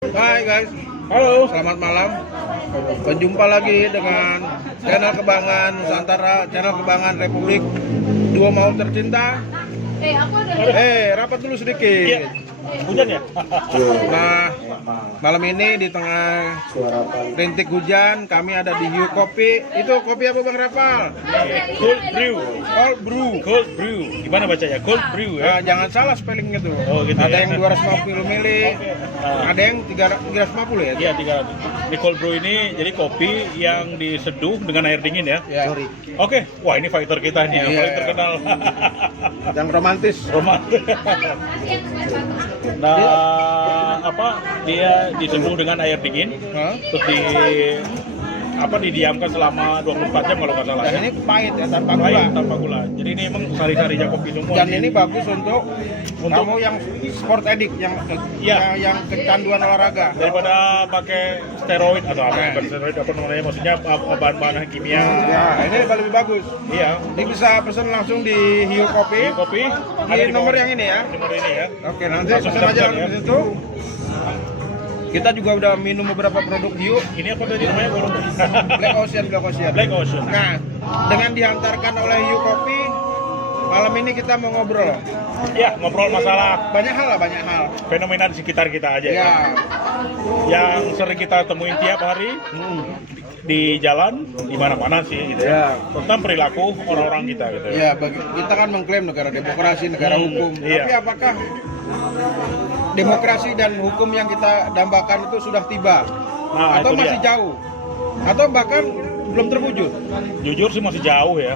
Hai guys, Halo. selamat malam. Berjumpa lagi dengan channel Kebanggaan Nusantara, channel Kebanggaan Republik. Dua mau tercinta. Rapat dulu sedikit. Iya. Hujan ya? Nah, malam ini di tengah rintik hujan, kami ada di Hiu Kopi. Itu kopi apa Bang Rapal? Cold brew. Cold brew. Cold brew. Gimana bacanya? Cold brew Nah, ya? jangan salah spellingnya tuh. Oh, gitu ada ya. yang 250 mili, ada yang 350 ya? Iya, 300. Di cold brew ini jadi kopi yang diseduh dengan air dingin ya? Ya. Oke. Wah, ini fighter kita nih yang Iya. paling terkenal. Yang romantis. Romantis. Nah, dia diseduh dengan air dingin, Hah? terus didiamkan selama 24 jam kalau nggak salah Dan ya. ini pahit ya, tanpa Pahit, gula. tanpa gula. Jadi ini emang sari-sarinya kopi semua. Dan ini bagus untuk Untuk- kamu yang sport addict, Iya. yang kecanduan olahraga. Daripada pakai steroid atau apa, bukan steroid apa namanya, maksudnya bahan-bahan kimia. Ya, ini lebih bagus. Iya. Ini bisa pesan langsung di Hiu Kopi. Ini kopi Di nomor bawah. yang ini ya. Nomor ini ya. Oke, nanti Langsung pesan aja pesan langsung ya. ke situ. Kita juga udah minum beberapa produk Hiu. Ini apa tadi namanya? Gua lupa. Black Ocean, Black Ocean. Black Ocean. Nah, dengan dihantarkan oleh Hiu Kopi, malam ini kita mau ngobrol. Ya, ngobrol masalah Banyak hal lah, banyak hal. fenomena di sekitar kita aja ya. Ya. Yang sering kita temuin tiap hari di jalan, di mana-mana sih gitu Ya. ya. Tentang perilaku orang-orang kita gitu. Ya, kita kan mengklaim negara demokrasi, negara hukum. Iya. Tapi apakah demokrasi dan hukum yang kita dambakan itu sudah tiba? Nah, Atau itu masih dia. jauh? Atau bahkan belum terwujud? Jujur sih masih jauh ya.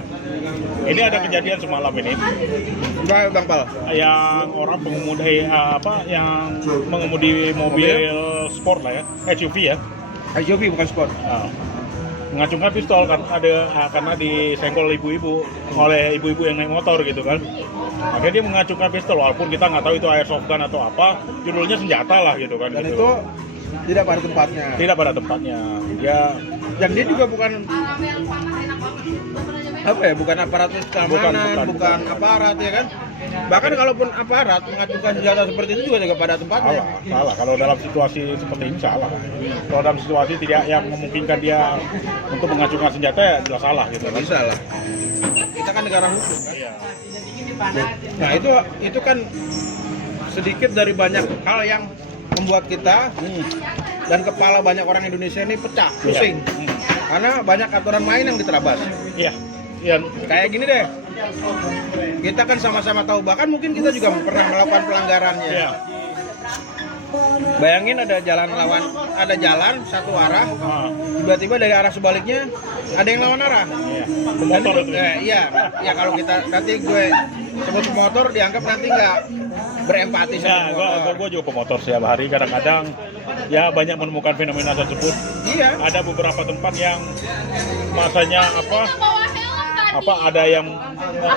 Ini ada kejadian semalam ini Enggak, Bang Pal. yang orang pengemudi yang mengemudi mobil sport lah ya, SUV ya. SUV bukan sport. Nah, mengacungkan pistol karena disenggol ibu-ibu oleh ibu-ibu yang naik motor gitu kan. Akhirnya dia mengacungkan pistol walaupun kita nggak tahu itu airsoft gun atau apa, judulnya senjata lah gitu kan. Dan gitu. itu tidak pada tempatnya. Tidak pada tempatnya. Ya, Dan dia juga bukan bukan aparatus keamanan, bukan aparat ya kan. Bahkan kalaupun aparat mengacungkan senjata seperti itu juga tidak pada tempatnya. salah. Kalau dalam situasi seperti ini salah. Kalau dalam situasi tidak yang memungkinkan dia untuk mengacungkan senjata ya jelas salah gitu kan. Bisa lah. Kita kan negara hukum kan. Iya. Nah itu kan sedikit dari banyak hal yang membuat kita dan kepala banyak orang Indonesia ini pecah, pusing. Karena banyak aturan main yang diterabas. Iya. Iya. Kayak gini deh, kita kan sama-sama tahu, bahkan mungkin kita juga pernah melakukan pelanggarannya. Iya. Bayangin ada jalan satu arah, Ah, tiba-tiba dari arah sebaliknya ada yang lawan arah. iya. Pemotor itu. Iya, ya kalau kita nanti gue sebut pemotor dianggap nanti nggak berempati Ya, sama pemotor. gua juga pemotor setiap hari. Kadang-kadang ya banyak menemukan fenomena tersebut. Iya. Ada beberapa tempat yang masanya ada yang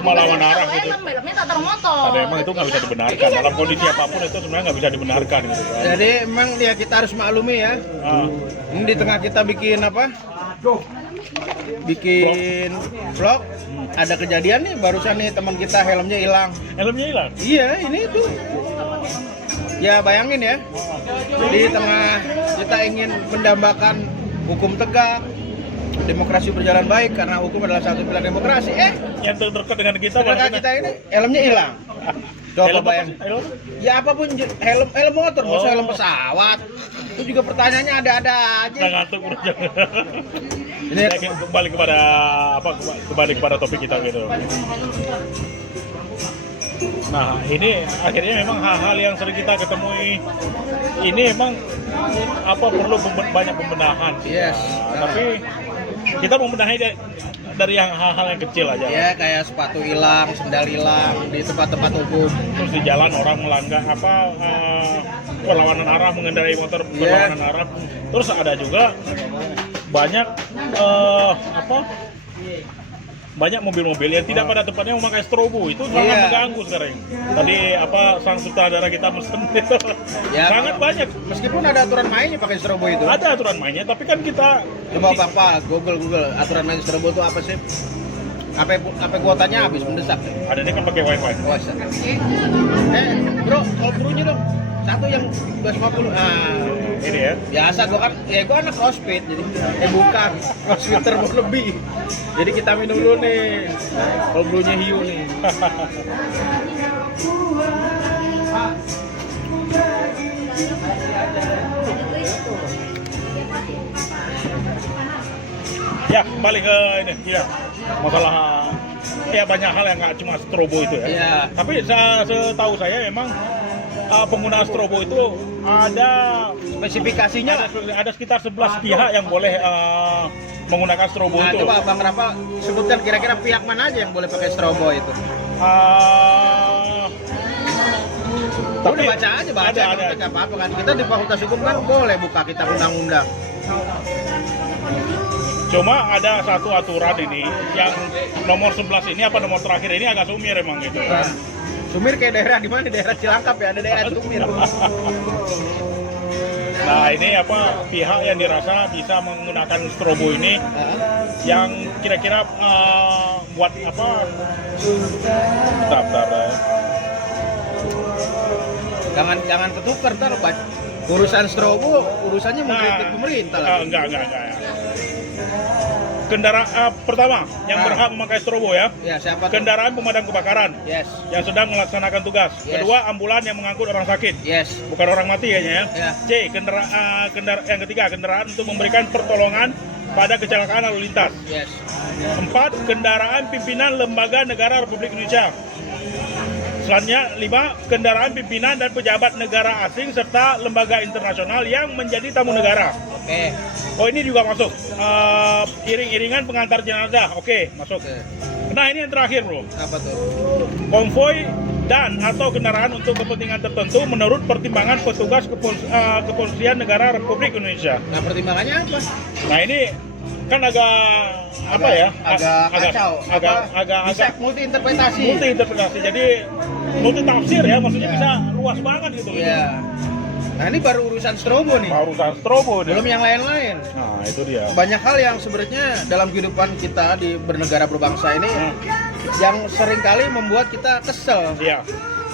melawan arah gitu. Ada emang itu nggak bisa dibenarkan. Dalam kondisi apapun itu sebenarnya nggak bisa dibenarkan gitu kan. Jadi emang ya kita harus maklumi ya. Ah, Ini di tengah kita bikin apa? Bikin vlog. Ada kejadian nih barusan nih teman kita helmnya hilang. helmnya hilang. Iya, ini tuh. Ya bayangin ya. Di tengah kita ingin mendambakan hukum tegak, demokrasi berjalan baik karena hukum adalah satu pilar demokrasi. Yang terdekat dengan kita Ternyata kita ini helmnya hilang. Coba Helm apa bayang. sih? Helm? Ya apapun helm motor, nggak usah Oh. helm pesawat. Itu juga pertanyaannya ada-ada aja. Nggak ngantuk bro. Ini Ya, kembali kepada topik kita gitu. Nah, ini akhirnya memang hal-hal yang sering kita ketemui ini emang perlu banyak pembenahan sih. Yes. Tapi kita membenahi dari yang hal-hal yang kecil aja. ya kayak sepatu hilang, sendal hilang di tempat-tempat umum. Terus di jalan orang melanggar perlawanan arah, mengendarai motor perlawanan arah. Terus ada juga banyak banyak mobil-mobil yang tidak pada tempatnya memakai strobo. Itu sangat Iya. mengganggu sekarang. Tadi sang sutradara kita mesen itu Ya. sangat banyak. Meskipun ada aturan mainnya pakai strobo itu. Ada aturan mainnya, tapi kan kita Coba Bapak Google aturan main strobo itu apa sih? Apa kuotanya habis mendesak? ada ini kan pakai wifi. Puasa. Bro, kalau burunya dong. Satu yang 250. ini ya. Biasa gua kan, ya gua anak crossfit, jadi bukan crossfitter lebih. Jadi kita minum dulu nih, cold brew-nya hiu nih. Ya, kembali ke ini, ya masalah ya banyak hal yang nggak cuma strobo itu ya. Iya. Tapi setahu saya memang penggunaan strobo itu ada Spesifikasinya ada sekitar 11 pihak yang boleh menggunakan strobo nah, itu. coba Bang Rafa sebutkan kira-kira pihak mana aja yang boleh pakai strobo itu. Tapi Udah baca aja, ada. nggak apa-apa kan. Kita di Fakultas Hukum kan boleh buka kitab undang-undang. Cuma ada satu aturan ini yang nomor 11 ini apa nomor terakhir ini agak sumir emang gitu. Nah, Sumir kayak daerah di mana? Daerah Cilangkap ya, ada daerah Sumir. Nah ini apa pihak yang dirasa bisa menggunakan strobo ini yang kira-kira buat apa? Bentar. Jangan ketukar ntar urusan strobo urusannya mengkritik pemerintah lah. Enggak. Kendaraan pertama yang berhak memakai strobo ya. Ya, siapa tuh? Kendaraan pemadam kebakaran Yes. yang sedang melaksanakan tugas. Yes. Kedua, ambulan yang mengangkut orang sakit. Yes. Bukan orang mati kayaknya ya. Ya. C. Yang ketiga, kendaraan untuk memberikan pertolongan pada kecelakaan lalu lintas. Yes. 4. Kendaraan pimpinan lembaga negara Republik Indonesia. Selanjutnya 5. Kendaraan pimpinan dan pejabat negara asing serta lembaga internasional yang menjadi tamu negara. Oke. Oh ini juga masuk. Iring-iringan pengantar jenazah. Oke, masuk. Oke. Nah ini yang terakhir bro. Apa tuh? Konvoy dan atau kendaraan untuk kepentingan tertentu menurut pertimbangan petugas kepolisian negara Republik Indonesia. Nah, pertimbangannya apa? Nah ini kan agak apa ya? Agak kacau. Agak Bisa multi interpretasi. multi interpretasi. Jadi multi tafsir ya, maksudnya bisa luas banget gitu. Iya. Nah, ini baru urusan strobo nih. Urusan strobo nih. Belum yang lain-lain. Nah itu dia. Banyak hal yang sebenarnya dalam kehidupan kita di bernegara berbangsa ini yang seringkali membuat kita kesel. Iya.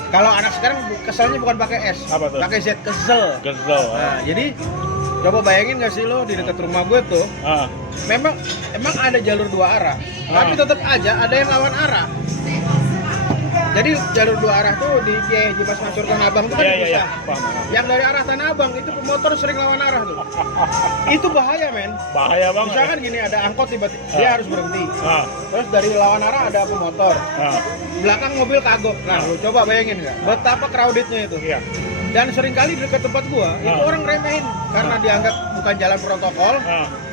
Kalau anak sekarang keselnya bukan pakai S, Apa tuh? pakai Z, kesel. Kesel. Nah, jadi coba bayangin nggak sih lo di dekat rumah gue tuh, emang ada jalur dua arah, tapi tetap aja ada yang lawan arah. Jadi jalur dua arah tuh di Jemas Mansur Tanah Abang itu kan Iya. bisa. Yang dari arah Tanah Abang itu pemotor sering lawan arah tuh. Itu bahaya men. Bahaya banget. Misalkan gini ada angkot tiba-tiba dia harus berhenti. Ah. Terus dari lawan arah ada pemotor. Ah. Belakang mobil kagok. Nah, lu coba bayangin nggak? Betapa crowdednya itu. Iya. Dan seringkali di dekat tempat gua itu orang remehin karena dianggap bukan jalan protokol,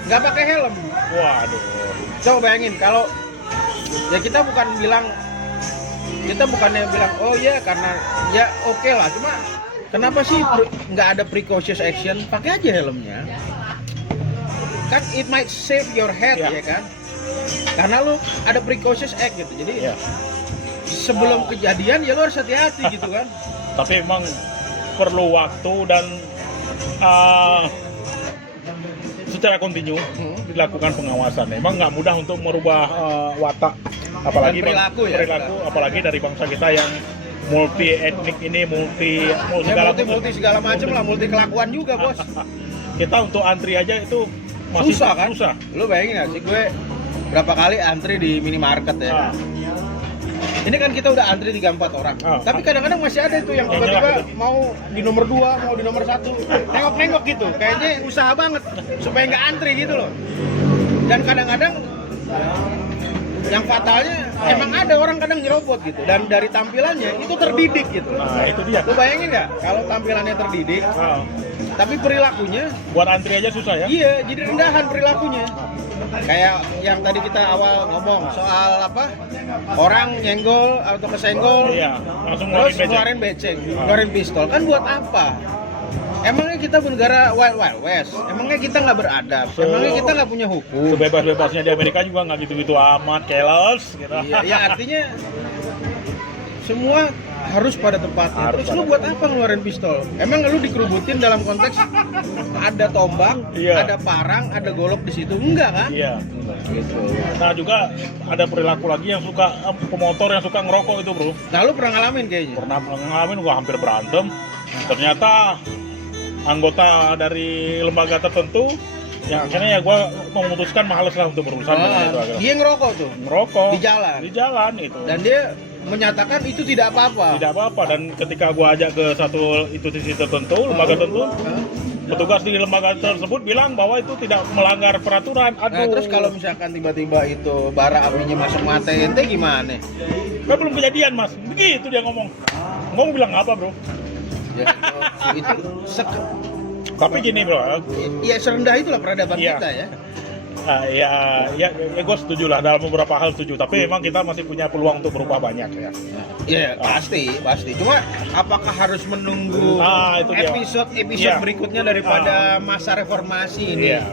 nggak pakai helm. Waduh. Coba bayangin kalau ya kita bukannya bilang oh iya karena ya oke lah, cuma kenapa sih nggak ada precautious action? Pakai aja helmnya. Kan it might save your head ya kan? Karena lu ada precautious act gitu. Jadi sebelum kejadian ya lu harus hati-hati gitu kan. Tapi emang perlu waktu dan secara kontinu dilakukan pengawasan. Emang nggak mudah untuk merubah watak, apalagi perilaku apalagi dari bangsa kita yang multi etnik ini, multi segala macam lah, multi kelakuan juga bos. Kita untuk antri aja itu masih susah kan? Susah. Lu bayangin gak sih gue berapa kali antri di minimarket ya. Ini kan kita udah antri 3-4 orang. Tapi kadang-kadang masih ada itu yang tiba-tiba mau di nomor 2, mau di nomor 1. Nengok-nengok gitu. Kayaknya usaha banget supaya nggak antri gitu loh. Dan kadang-kadang yang fatalnya emang ada orang kadang nyerobot gitu. Dan dari tampilannya itu terdidik gitu. Nah, itu dia. Lu bayangin nggak kalau tampilannya terdidik, tapi perilakunya buat antri aja susah ya? Iya, jadi rendahan perilakunya. Kayak yang tadi kita awal ngomong soal apa, orang nyenggol atau kesenggol, langsung terus ngeluarin beceng, ngeluarin pistol, kan buat apa? Emangnya kita bernegara wild west? Emangnya kita nggak beradab? Emangnya kita nggak punya hukum? Sebebas-bebasnya di Amerika juga nggak gitu-gitu amat, keles gitu. Iya, ya artinya semua harus pada tempatnya. Terus lu buat apa ngeluarin pistol? Emang lu dikerubutin dalam konteks ada tombak, ada parang, ada golok di situ? Enggak kan? Iya. Gitu. Nah juga ada perilaku lagi yang suka pemotor yang suka ngerokok itu bro. Nah lu pernah ngalamin kayaknya? Pernah ngalamin, gua hampir berantem. Ternyata anggota dari lembaga tertentu, ya akhirnya ya gue memutuskan males lah untuk berurusan dengan itu akhirnya. Dia ngerokok tuh Merokok di jalan itu. dan dia menyatakan itu tidak apa-apa. Tidak apa-apa, dan ketika gue ajak ke satu institusi tertentu, lembaga tertentu, petugas di lembaga tersebut bilang bahwa itu tidak melanggar peraturan. Nah, terus kalau misalkan tiba-tiba itu bara apinya masuk mata ente gimana? Kan belum kejadian mas, begitu dia ngomong. Ngomong bilang apa bro? Ya, itu Tapi gini bro, ya serendah itulah peradaban Iya. kita ya. ya gue setuju lah, dalam beberapa hal setuju. Tapi memang kita masih punya peluang untuk berubah banyak ya. Ya pasti. Cuma apakah harus menunggu Itu dia. episode Iya. berikutnya daripada masa reformasi ini? Iya.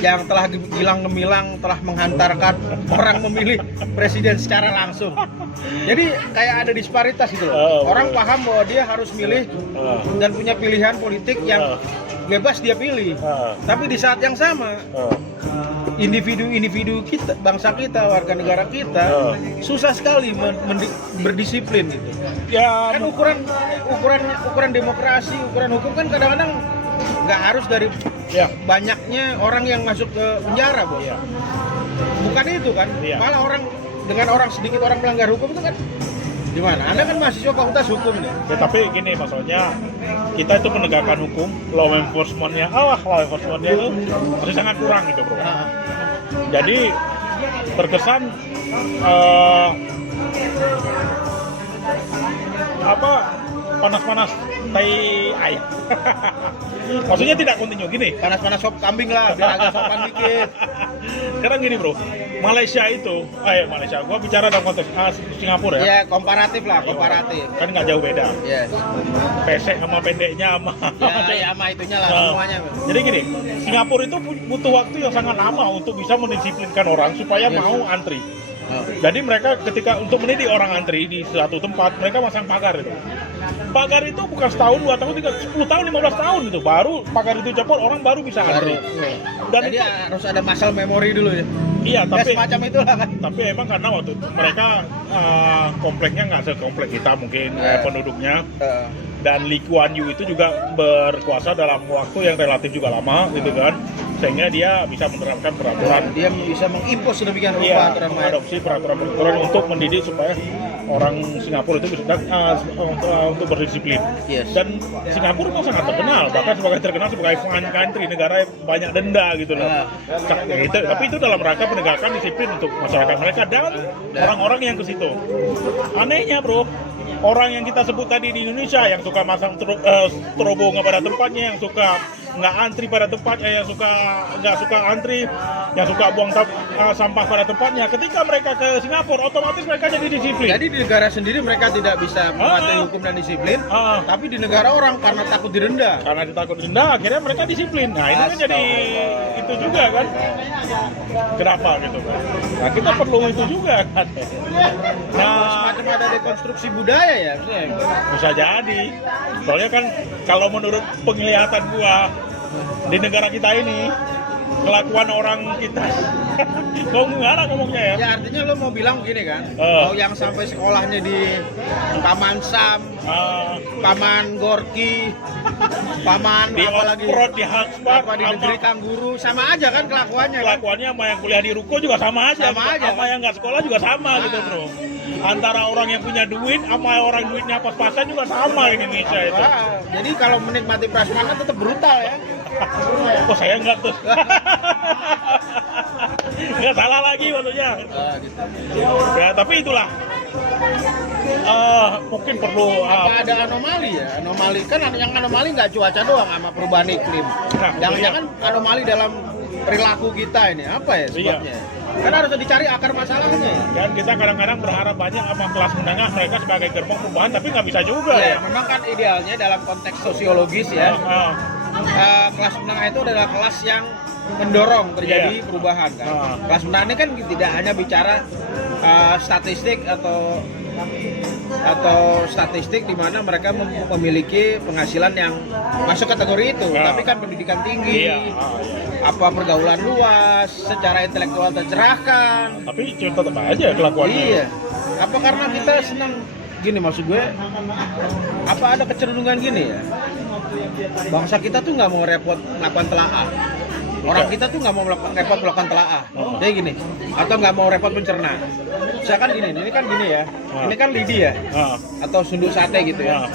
Yang telah gilang gemilang telah menghantarkan orang memilih presiden secara langsung. Jadi kayak ada disparitas gitu loh. Orang paham bahwa dia harus milih dan punya pilihan politik yang bebas dia pilih. Tapi di saat yang sama individu kita, bangsa kita, warga negara kita susah sekali berdisiplin gitu. Ya, Kan ukuran demokrasi, ukuran hukum kan kadang-kadang nggak harus dari banyaknya orang yang masuk ke penjara, bos. Iya. Bukan itu kan, malah sedikit orang melanggar hukum itu kan gimana? Anda kan mahasiswa fakultas hukum nih. Ya, tapi gini maksudnya, kita itu penegakan hukum, law enforcement-nya itu masih sangat kurang gitu bro. Jadi terkesan panas-panas tai ayam. Maksudnya tidak kontinu gini. Panas-panas sop kambing lah, biar agak sopan dikit. Sekarang gini bro, Malaysia, gua bicara dalam konteks Singapura ya. Ya komparatif lah, komparatif. Kan nggak jauh beda. Yes. Pesek sama pendeknya sama. Ya sama itunya lah semuanya. Jadi gini, Singapura itu butuh waktu yang sangat lama untuk bisa mendisiplinkan orang supaya mau antri. Jadi mereka ketika untuk mendidik orang antri di suatu tempat, mereka masang pagar itu. Pagar itu bukan setahun, 2 tahun, 10 tahun, 15 tahun itu baru pagar itu copot, orang baru bisa antri. Dan jadi itu, harus ada muscle memory dulu ya. iya, tapi semacam itulah kan. Tapi emang karena waktu itu mereka kompleknya nggak sekomplek kita mungkin penduduknya. Dan Lee Kuan Yew itu juga berkuasa dalam waktu yang relatif juga lama gitu kan, sehingga dia bisa menerapkan peraturan. Dia bisa mengimpos sedemikian rupa aturan main. Mengadopsi peraturan untuk mendidik supaya orang Singapura itu bisa untuk berdisiplin. Yes. Dan Singapura memang sangat terkenal, bahkan terkenal sebagai fun country, negara yang banyak denda gitu loh. Tapi itu dalam rangka penegakan disiplin untuk masyarakat mereka dan orang-orang yang ke situ. Anehnya bro, orang yang kita sebut tadi di Indonesia yang suka masang strobo nggak pada tempatnya, yang suka nggak antri pada tempatnya, yang nggak suka antri, yang suka buang sampah pada tempatnya, ketika mereka ke Singapura otomatis mereka jadi disiplin. Jadi di negara sendiri mereka tidak bisa mematuhi hukum dan disiplin, tapi di negara orang karena takut didenda. Karena ditakut didenda, akhirnya mereka disiplin. Nah itu kan jadi itu juga kan. Kenapa gitu kan? Nah kita perlu itu juga kan. Nah semacam ada dekonstruksi budaya ya, bisa jadi. Soalnya kan kalau menurut penglihatan gua di negara kita ini, kelakuan orang kita kok gimana ngomongnya ya? Ya artinya lo mau bilang begini kan, mau yang sampai sekolahnya di Paman Sam, Paman Gorki, Paman di apa lagi? Oxford, di Harvard, Apa di negeri Kangguru, sama aja kan kelakuannya kan? Kelakuannya sama yang kuliah di Ruko juga sama aja, sama yang nggak sekolah juga sama gitu bro. Antara orang yang punya duit sama orang duitnya pas-pasan juga sama di Indonesia itu. Jadi kalau menikmati prasmanan tetap brutal ya. Oh saya enggak tuh. Nggak salah lagi maksudnya. Gitu. Ya tapi itulah. Mungkin perlu apa ada anomali ya? Anomali kan yang anomali nggak cuaca doang sama perubahan iklim. Jangan-jangan anomali dalam perilaku kita ini apa ya sebabnya? Kan harus dicari akar masalahnya. Dan kita kadang-kadang berharap banyak sama kelas menengah mereka sebagai gerbong perubahan, tapi nggak bisa juga ya. Memang kan idealnya dalam konteks sosiologis ya. Kelas menengah itu adalah kelas yang mendorong terjadi perubahan kan. Kelas menengah ini kan tidak hanya bicara statistik atau statistik di mana mereka memiliki penghasilan yang masuk kategori itu, tapi kan pendidikan tinggi, apa pergaulan luas, secara intelektual tercerahkan. Tapi tetap aja kelakuannya. Iya. Apa karena kita senang gini maksud gue? Apa ada kecenderungan gini ya? bangsa kita tuh nggak mau repot melakukan telaah. Orang kita tuh nggak mau repot melakukan telaah. Jadi gini, atau nggak mau repot mencerna. Misalkan gini, ini kan gini ya, ini kan lidi ya, atau sunduk sate gitu ya.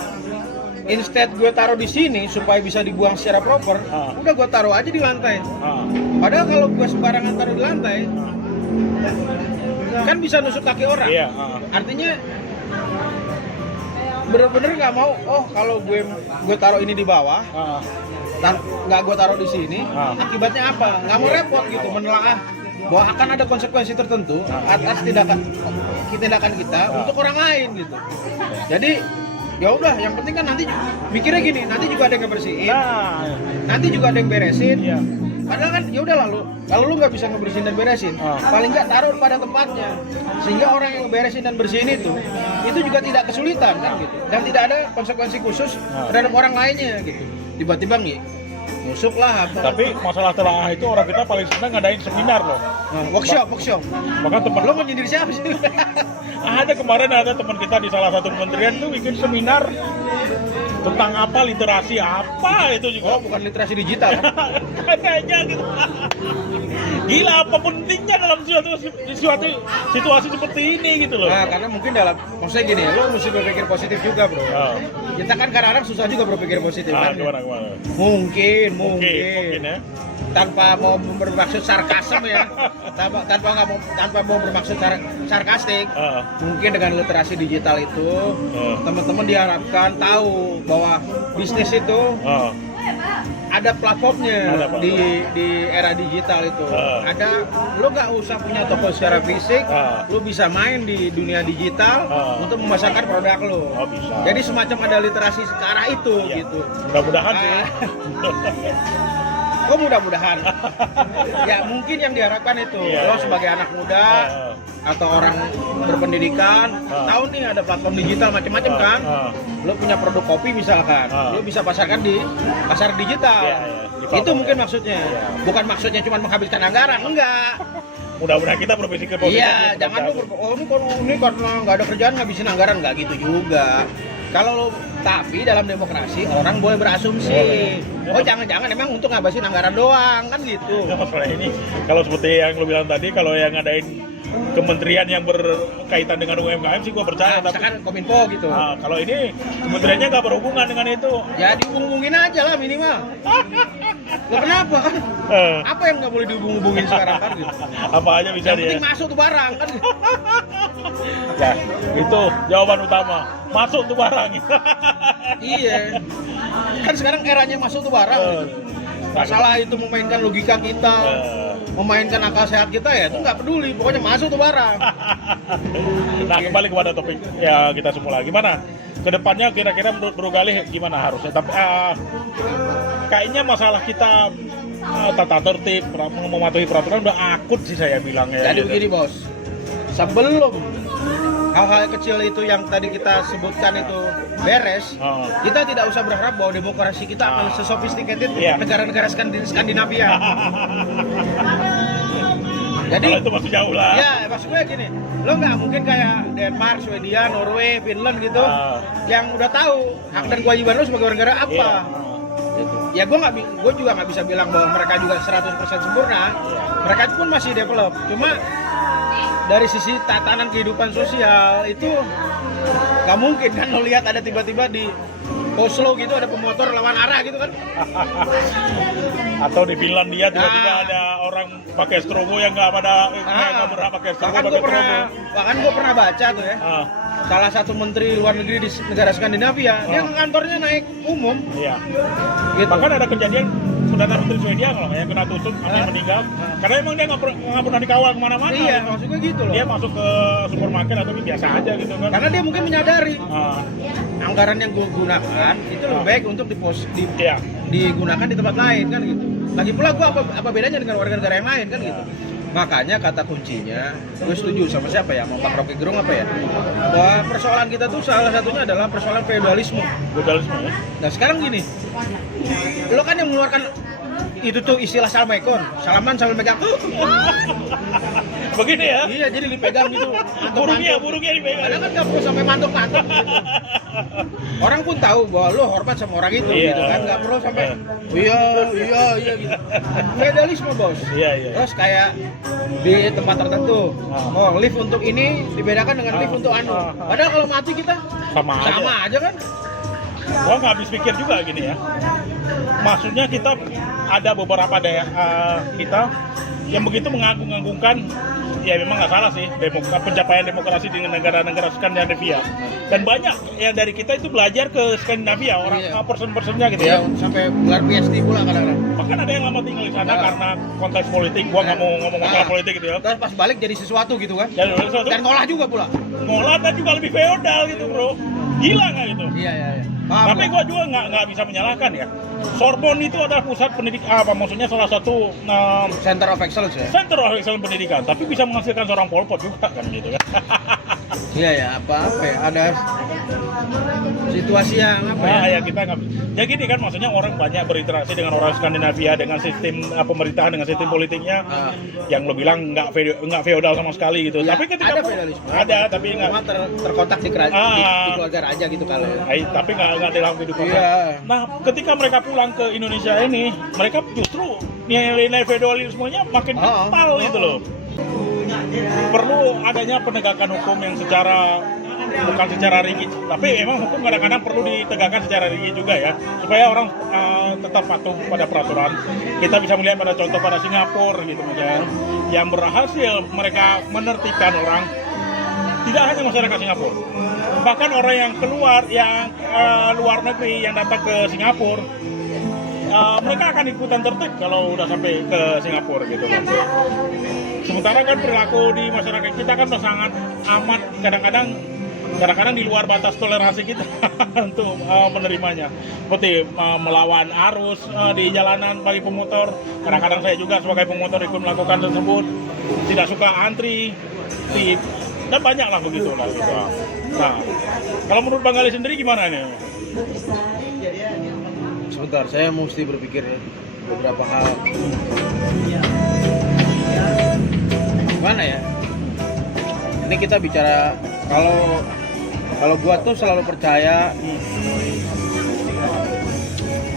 Instead gue taruh di sini supaya bisa dibuang secara proper, udah gue taruh aja di lantai. Padahal kalau gue sembarangan taruh di lantai, kan bisa nusuk kaki orang. Iya. Artinya bener-bener nggak mau. Oh kalau gue taruh ini di bawah, nggak gue taruh di sini, akibatnya apa? Nggak mau repot gitu menelaah bahwa akan ada konsekuensi tertentu atas tindakan kita untuk orang lain gitu. Jadi ya udah, yang penting kan nanti mikirnya gini, nanti juga ada yang ngebersihin, nanti juga ada yang beresin. Iya. Padahal kan ya udah lalu kalau lu nggak bisa ngebersihin dan beresin, paling nggak taruh pada tempatnya sehingga orang yang beresin dan bersihin itu juga tidak kesulitan kan gitu, dan tidak ada konsekuensi khusus terhadap orang lainnya gitu. Tiba-tiba nih nusuk lah apa. Tapi masalah telaah itu orang kita paling senang ngadain seminar loh. Workshop. Bahkan teman Lo mau nyindir siapa sih? kemarin ada teman kita di salah satu kementerian tuh bikin seminar tentang apa, literasi apa itu juga. Oh, bukan literasi digital. Kayaknya gitu. Gila, apa pentingnya dalam suatu situasi seperti ini gitu loh. Nah, karena mungkin maksudnya gini, lo mesti berpikir positif juga, bro. Kita kan kadang-kadang susah juga berpikir positif kan. Gimana? Mungkin ya. Tanpa mau bermaksud sarkasem ya, tanpa mau bermaksud sarkastik, mungkin dengan literasi digital itu teman-teman diharapkan tahu bahwa bisnis itu ada platformnya di era digital itu. Ada, lo nggak usah punya toko secara fisik, lo bisa main di dunia digital untuk memasarkan produk lo. Bisa. Jadi semacam ada literasi ke arah itu gitu. Mudah-mudahan sih. Kok mudah-mudahan. Ya mungkin yang diharapkan itu. Lo sebagai anak muda atau orang berpendidikan, tahu nih ada platform digital macam-macam kan. Lo punya produk kopi misalkan, lo bisa pasarkan di pasar digital. Itu mungkin maksudnya. Bukan maksudnya cuma menghabiskan anggaran, enggak. Mudah-mudahan kita berpikir positif. Iya, jangan lu ini karena nggak ada kerjaan ngabisin anggaran, nggak gitu juga. Tapi dalam demokrasi orang boleh berasumsi. Oh jangan-jangan emang untuk ngabisin anggaran doang kan gitu. Masalah ini kalau seperti yang lo bilang tadi, kalau yang ngadain kementerian yang berkaitan dengan UMKM sih gua percaya. Nah, misalkan Kominfo gitu. Kalau ini kementeriannya nggak berhubungan dengan itu. Ya dihubung-hubungin aja lah minimal. Lo kenapa kan? Apa yang nggak boleh dihubung-hubungin sekarang kan gitu? Apa aja bisa yang dia. penting masuk tuh barang kan. Ya, itu jawaban utama. Masuk tuh barang. Iya. Kan sekarang eranya masuk tuh barang. Gitu. Masalah itu memainkan logika kita, memainkan akal sehat kita ya itu nggak peduli. Pokoknya masuk tuh barang. Nah, kembali kepada topik ya kita semula. Gimana? Kedepannya kira-kira menurut Bro Galih gimana harusnya? Tapi kayaknya masalah kita tata tertib, mematuhi peraturan udah akut sih saya bilang ya. Jadi begini bos, sebelum hal-hal kecil itu yang tadi kita sebutkan itu beres, kita tidak usah berharap bahwa demokrasi kita akan sesofistikated negara-negara Skandinavia. Jadi kalau itu masih jauh lah. Ya, maksud gue gini, lo nggak mungkin kayak Denmark, Swedia, Norway, Finland gitu, yang udah tahu hak dan kewajiban lo sebagai warga negara apa. Ya gue juga nggak bisa bilang bahwa mereka juga 100% sempurna. Mereka pun masih develop. Cuma dari sisi tatanan kehidupan sosial itu nggak mungkin kan lo lihat ada tiba-tiba di Oslo gitu ada pemotor lawan arah gitu kan. Atau di Finlandia tiba-tiba ada orang pakai strobo yang nggak berhak pakai strobo. Bahkan gue pernah baca tuh ya. Salah satu menteri luar negeri di negara Skandinavia, dia kantornya naik umum. Iya. Gitu. Bahkan ada kejadian Perdana Menteri Swedia kalau yang kena tusuk sampai meninggal. Karena emang dia nggak pernah dikawal kemana-mana. Iya, gitu. maksudnya gitu loh. Dia masuk ke supermarket atau biasa aja gitu kan. Karena dia mungkin menyadari anggaran yang gue gunakan itu lebih baik untuk digunakan di tempat lain kan gitu. Lagi pula gue apa bedanya dengan warga negara yang lain kan gitu. Makanya kata kuncinya, gue setuju sama siapa ya, sama Pak Rocky Gerung apa ya, bahwa persoalan kita tuh salah satunya adalah persoalan feudalisme. Feudalisme ya? Nah sekarang gini, lo kan yang mengeluarkan itu tuh istilah Salaman sambil megang. Begini ya. Iya, jadi dipegang gitu. Burungnya dipegang. Kadang kan nggak perlu sampai mantok-mantok gitu. Orang pun tahu bahwa lo hormat sama orang itu Iya. gitu kan, nggak perlu sampai iya gitu. Feodalisme bos. Iya. Terus kayak di tempat tertentu, Ah. lift untuk ini dibedakan dengan lift untuk anu. Padahal kalau mati kita Sama aja kan. Gua nggak habis pikir juga gini ya. Maksudnya kita ada beberapa daerah kita yang begitu mengagung-agungkan, ya memang nggak salah sih, pencapaian demokrasi di negara-negara Skandinavia. Dan banyak yang dari kita itu belajar ke Skandinavia, orang Iya. person-personnya gitu Ya ya. sampai gelar PhD pula kadang-kadang. Bahkan ada yang lama tinggal di sana Ya. karena konteks politik. Gua nggak mau ngomong masalah politik gitu ya. Terus pas balik jadi sesuatu gitu kan. Dan ngolah juga pula. ngolah dan juga lebih feodal gitu bro. Gila nggak gitu? Iya. Paham Tapi lah. gua juga nggak bisa menyalahkan ya. Sorbonne itu adalah pusat pendidikan, maksudnya salah satu Center of Excellence ya. center of excellence pendidikan, tapi bisa menghasilkan seorang Pol Pot juga kan gitu kan. Iya ya, apa ya, ada situasi yang apa ya? Ya kita nggak. Ya gini kan, maksudnya orang banyak berinteraksi dengan orang Skandinavia dengan sistem pemerintahan, dengan sistem politiknya yang lo bilang nggak feodal sama sekali gitu. Ya, Tapi ketika ada feodalisme. ada, tapi nggak. Cuma terkontak di keluarga raja gitu kali ya. Tapi nggak dalam kehidupan. Iya. Nah, ketika mereka pulang ke Indonesia ini, mereka justru nilai-nilai feodalismenya makin kental gitu loh. Perlu adanya penegakan hukum yang bukan secara rigid, tapi emang hukum kadang-kadang perlu ditegakkan secara rigid juga ya, supaya orang tetap patuh pada peraturan. Kita bisa melihat pada contoh pada Singapura gitu misalnya, yang berhasil mereka menertibkan orang. Tidak hanya masyarakat Singapura, bahkan orang yang keluar, yang luar negeri yang datang ke Singapura, mereka akan ikutan tertib kalau udah sampai ke Singapura gitu kan. Sementara kan perilaku di masyarakat kita kan sangat amat kadang-kadang di luar batas toleransi kita untuk menerimanya. Seperti melawan arus di jalanan bagi pemotor. Kadang-kadang saya juga sebagai pemotor ikut melakukan tersebut. Tidak suka antri, dan banyak lah begitu lah. Gitu. Nah, kalau menurut Bang Ali sendiri gimana nih? Sebentar, saya mesti berpikir ya beberapa hal. Gimana ya? Ini kita bicara kalau gua tuh selalu percaya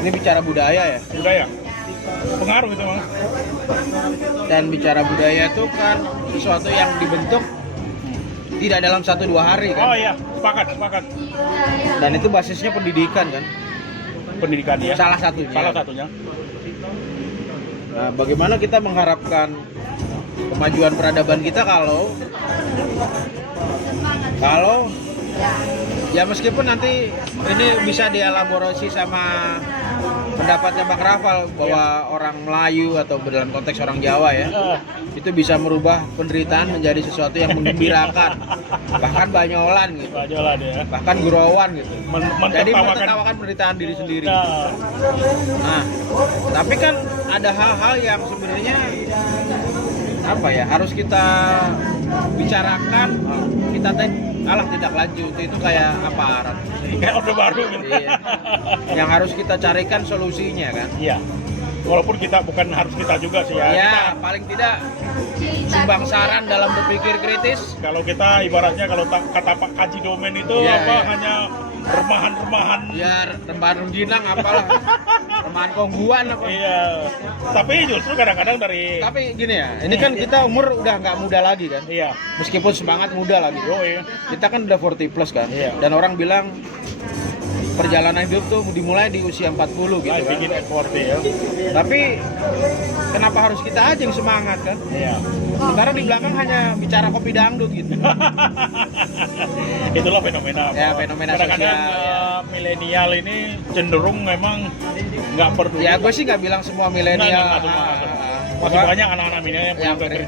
ini bicara budaya ya. Budaya pengaruh itu Bang. Dan bicara budaya itu kan sesuatu yang dibentuk tidak dalam 1-2 hari kan. Oh iya, sepakat. Dan itu basisnya pendidikan kan. Pendidikan ya. Salah satunya. Nah, bagaimana kita mengharapkan kemajuan peradaban kita kalau ya meskipun nanti ini bisa dielaborasi sama pendapatnya Bang Rafal bahwa orang Melayu atau dalam konteks orang Jawa ya itu bisa merubah penderitaan menjadi sesuatu yang menggembirakan, bahkan banyolan gitu, bahkan gurauan gitu. Jadi menertawakan penderitaan diri sendiri. Nah, tapi kan ada hal-hal yang sebenarnya apa ya harus kita bicarakan, kita tidak lanjut, itu kayak aparat. Kayak orde baru gitu. Iya. Yang harus kita carikan solusinya kan. Iya. Walaupun kita bukan harus kita juga sih ya. Ya, paling tidak sumbang saran dalam berpikir kritis. Kalau kita ibaratnya kalau kata Pak Kaji Domen itu hanya remahan-remahan. Ya, rembahan jinang apalah. Remahan kongguan apa. Iya. Tapi justru kadang-kadang dari. Tapi gini ya, ini kan kita umur udah nggak muda lagi kan. Iya. Meskipun semangat muda lagi. Iya. Kita kan udah 40 plus kan. Iya. Dan orang bilang perjalanan hidup tuh dimulai di usia 40 gitu kan. Bikin effort ya. Tapi kenapa harus kita aja yang semangat kan? Iya. Sementara di belakang hanya bicara kopi dangdut gitu. Itulah fenomena. Ya, fenomena kadang-kadang sosial. milenial ini cenderung memang nggak peduli. Ya gue sih nggak bilang semua milenial. Masih banyak anak-anak milenial yang punya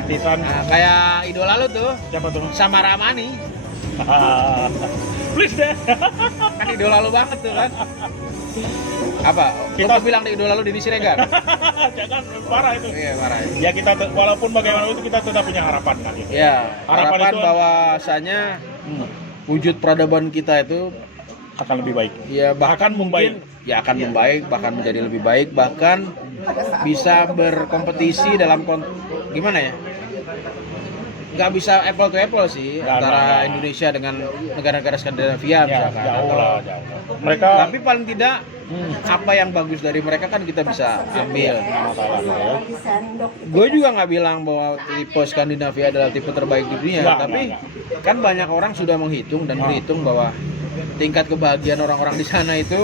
kritisan. Nah, kayak idola lu tuh, Siapa tuh? sama Ramani. Please deh. Kan idola lu banget tuh kan. Apa? Kita bilang di idola lu Denny Siregar. Jangan parah itu. Iya, parah. Ya kita walaupun bagaimana itu kita tetap punya harapan kan gitu. Ya, harapan itu bahwasanya wujud peradaban kita itu akan lebih baik. ya bahkan membaik. mungkin ya akan membaik, bahkan menjadi lebih baik, bahkan bisa berkompetisi dalam gimana ya? nggak bisa apple to apple sih antara Indonesia dengan negara-negara Skandinavia misalkan. Jauh lah. Mereka Tapi paling tidak apa yang bagus dari mereka kan kita bisa ambil. masalah ya. Gue juga nggak bilang bahwa tipe Skandinavia adalah tipe terbaik di dunia, tapi kan banyak orang sudah menghitung dan berhitung bahwa tingkat kebahagiaan orang-orang di sana itu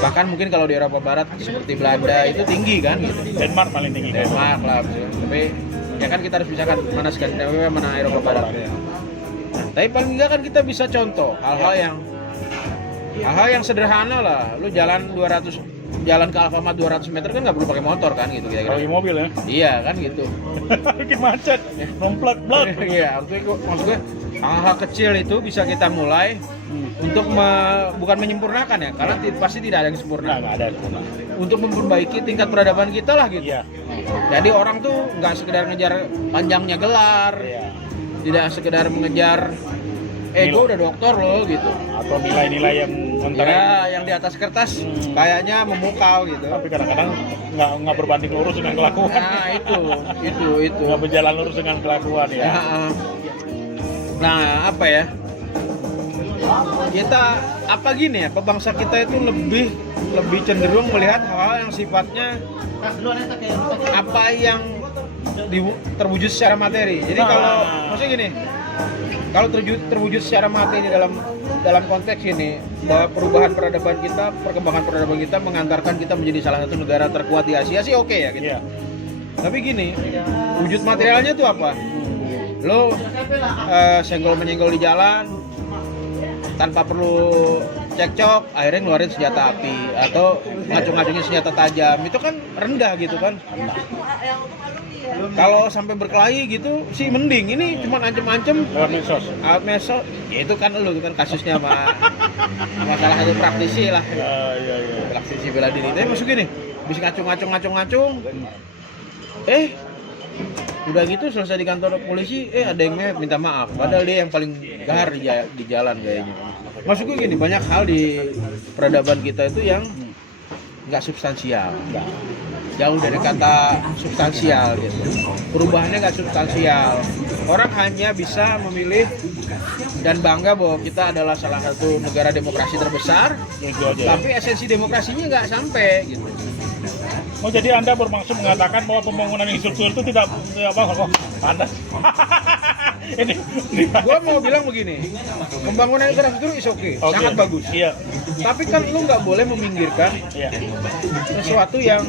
bahkan mungkin kalau di Eropa Barat seperti Belanda itu tinggi kan gitu. Denmark paling tinggi. Denmark lah, tapi ya kan kita harus misalkan mana Skandinavia mana Eropa Barat. Nah, tapi paling enggak kan kita bisa contoh hal-hal yang sederhana lah. Lu jalan ke Alfamart 200 meter kan nggak perlu pakai motor kan gitu kira-kira. Kalau di mobil ya. Iya kan gitu. Bikin macet. Nomplak-plak. Iya, maksud gue hal-hal kecil itu bisa kita mulai untuk bukan menyempurnakan ya, karena pasti tidak ada yang sempurna. Nggak ada sempurna. Untuk memperbaiki tingkat peradaban kita lah gitu. Iya. Jadi orang tuh nggak sekedar ngejar panjangnya gelar, tidak sekedar mengejar gue udah dokter loh gitu, atau nilai-nilai yang ya yang di atas kertas kayaknya memukau gitu. Tapi kadang-kadang nggak berbanding lurus dengan kelakuan. Nah itu Nggak berjalan lurus dengan kelakuan ya. Nah apa ya, kita bangsa kita itu lebih cenderung melihat hal-hal yang sifatnya apa yang terwujud secara materi. Jadi kalau maksudnya gini, kalau terwujud secara materi dalam konteks ini bahwa perubahan peradaban kita, perkembangan peradaban kita mengantarkan kita menjadi salah satu negara terkuat di Asia sih oke ya gitu. Tapi gini, wujud materialnya tuh apa? Lo senggol-menyenggol di jalan tanpa perlu cekcok, akhirnya ngeluarin senjata api atau ngacung-ngacungin senjata tajam, itu kan rendah gitu kan. Kalau sampai berkelahi gitu sih mending, ini cuma ancem-ancem lewat medsos. Ya itu kan itu kan kasusnya sama salah satu praktisi lah. Praktisi bela diri. Tapi maksud gini, bisa ngacung. Udah gitu selesai di kantor polisi, ada yang minta maaf. Padahal dia yang paling gahar di jalan kayaknya. Maksud gue gini, banyak hal di peradaban kita itu yang nggak substansial. Jauh dari kata substansial gitu. Perubahannya nggak substansial. Orang hanya bisa memilih dan bangga bahwa kita adalah salah satu negara demokrasi terbesar, tapi esensi demokrasinya nggak sampai gitu. Oh, jadi Anda bermaksud mengatakan bahwa pembangunan infrastruktur itu tidak Anda. Ini gua mau bilang begini, pembangunan infrastruktur is okay, sangat bagus. Iya. Tapi kan lu nggak boleh meminggirkan sesuatu yang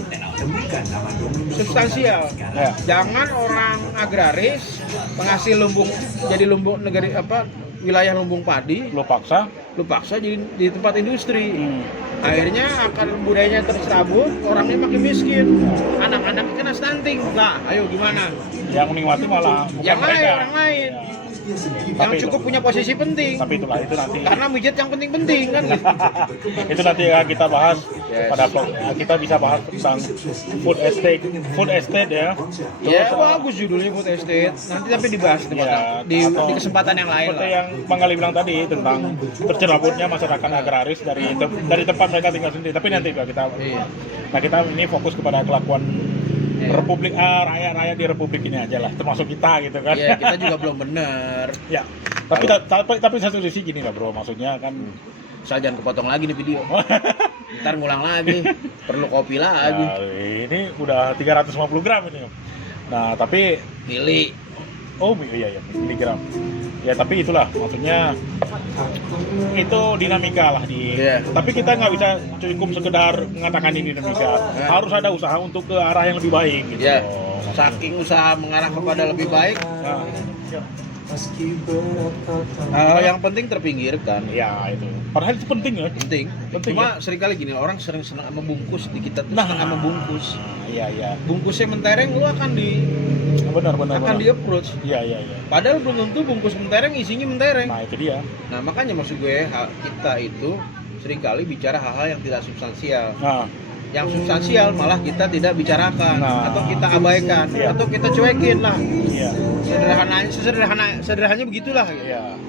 substansial. Jangan orang agraris penghasil lumbung negeri wilayah lumbung padi lu paksa jadi di tempat industri. Akhirnya akan budayanya tercabut, orangnya makin miskin, anak-anaknya kena stunting. Nah, ayo gimana? Yang menikmati malah bukan mereka. Orang lain. Yang cukup punya posisi penting. Tapi itu nanti. Karena midget yang penting-penting kan. Itu nanti ya kita bahas pada vlog. Kita bisa bahas tentang food estate ya. Ya bagus judulnya food estate. Nanti tapi dibahas di kesempatan yang lain seperti lah. yang Bang Gali bilang tadi tentang tercerabutnya masyarakat agraris dari tempat mereka tinggal sendiri. Tapi nanti kita ini fokus kepada kelakuan Republik rakyat di Republik ini aja lah, termasuk kita gitu kan. Iya, kita juga belum benar. Ya. Tapi satu sisi gini lah bro, maksudnya kan jangan kepotong lagi nih video. Ntar ngulang lagi, perlu kopi lagi. Nah, ini udah 350 gram ini. Nah, tapi mili. Oh iya, miligram. Ya tapi itulah, maksudnya itu dinamika lah Tapi kita nggak bisa cukup sekedar mengatakan ini dinamika. Harus ada usaha untuk ke arah yang lebih baik gitu. Ya. Saking usaha mengarah kepada lebih baik. Yang penting terpinggirkan. Ya itu. Padahal itu penting ya. Penting. Cuma seringkali gini, orang sering senang membungkus di kita tuh setengah membungkus. Iya. Bungkusnya mentereng, lu akan benar. di approach. Iya. Padahal belum tentu bungkus mentereng isinya mentereng. Nah itu dia. Nah makanya maksud gue kita itu seringkali bicara hal-hal yang tidak substansial. Yang substansial malah kita tidak bicarakan atau kita abaikan atau kita cuekin lah. Iya. Sederhananya begitulah. Iya.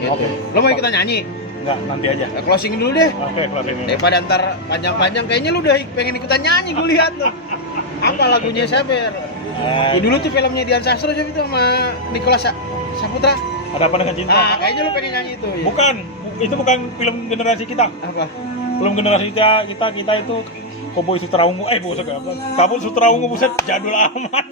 Gitu. Oke. Lo mau kita nyanyi? Enggak, nanti aja. Closing dulu deh. Oke, closing dulu. Daripada ntar panjang-panjang, kayaknya lu udah pengen ikutan nyanyi, gue lihat tuh. Apa lagunya siapa ya? Ah, Ya, dulu tuh filmnya Dian Sastro siapa itu sama Nicholas Saputra. ada apa dengan cinta? Ah, kayaknya lu pengen nyanyi itu. Ya? Bukan, itu bukan film generasi kita. Apa? Belum generasi kita itu Cowboy Sutra Ungu, buset apa? Kabut Sutra Ungu, buset jadul amat.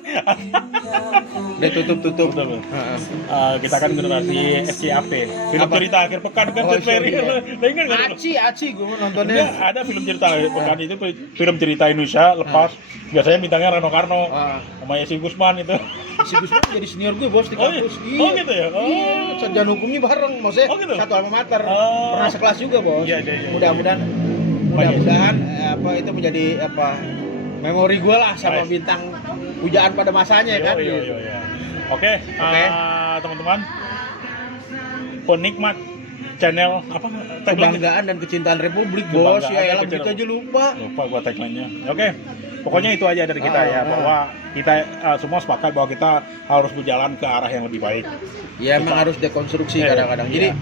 Udah tutup. Betul. Heeh. Kita kan generasi SCAP, film Apa? cerita akhir pekan kan Oh, Ferry. iya. Lo ingat nggak? Aci gue Dia nontonnya. ada film cerita akhir pekan itu film cerita Indonesia lepas. Biasanya bintangnya Rano Karno, Ah. sama Yesi Gusman itu. Si Gusman jadi senior gue bos di Oh, iya? kampus. Oh, gitu ya? Oh. Iya, sarjana hukumnya bareng, maksudnya Oh, gitu? satu alma mater. Oh. Pernah sekelas juga bos. Iya. Mudah-mudahan apa itu menjadi apa memori gue lah sama Baik. bintang pujaan pada masanya kan. Yo. gitu. Oke, Oke. Teman-teman, penikmat channel apa? tagline-nya? Kebanggaan dan kecintaan Republik bos. Kebanggaan Ya dan elah begitu kecintaan. aja lupa. Lupa gua tagline-nya. Oke. Pokoknya itu aja dari kita ya, Ah. bahwa kita semua sepakat bahwa kita harus berjalan ke arah yang lebih baik. Ya emang Kita- harus dekonstruksi Iya, kadang-kadang. Jadi iya.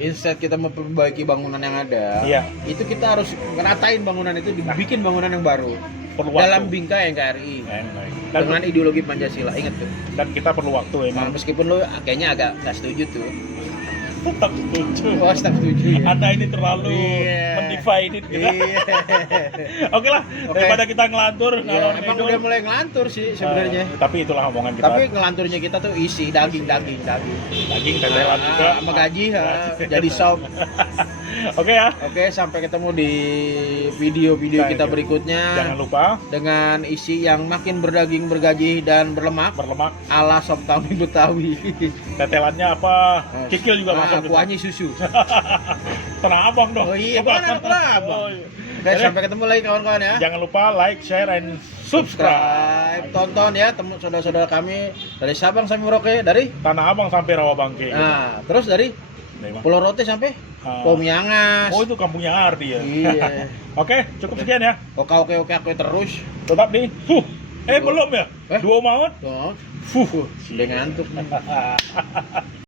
instead kita memperbaiki bangunan yang ada, Iya. itu kita harus ngeratain bangunan itu, dibikin bangunan yang baru Perlu waktu. dalam bingkai NKRI Dan, dengan ideologi Pancasila. Ingat tuh. dan kita perlu waktu Nah, emang. meskipun lo kayaknya agak nggak setuju tuh. Tetap setuju. Wah, tetap setuju ya. Anda ini terlalu Iya. mendivided gitu. Iya. Oke lah, Oke. daripada kita ngelantur Ya, ngalor emang ngidul. udah mulai ngelantur sih sebenarnya. Tapi itulah omongan kita. Tapi ngelanturnya kita tuh isi daging. daging tetelan juga. Sama gaji jadi sop. Oke ya. Oke, sampai ketemu di video-video Thank kita you. berikutnya Jangan lupa dengan isi yang makin berdaging, bergaji dan berlemak berlemak. ala sop kami Betawi. Tetelannya apa? Kikil juga masuk. Kuahnya susu. Tanah Abang dong. Oh iya, bukan anak Tanah Abang. Oh, iya. Oke, Jadi, sampai ketemu lagi kawan-kawan ya. jangan lupa like, share, and subscribe. Tonton ya teman saudara-saudara kami dari Sabang sampai Merauke, dari Tanah Abang sampai Rawabangke. nah, terus dari Dari mana? Pulau Rote sampai Ah. Pomiangas. Oh, itu kampungnya Ardi ya. Iya. Oke, cukup sekian ya. Oke aku terus. Tetap di belum ya? Eh? 2 maut. Tuh, Fuh. udah ngantuk.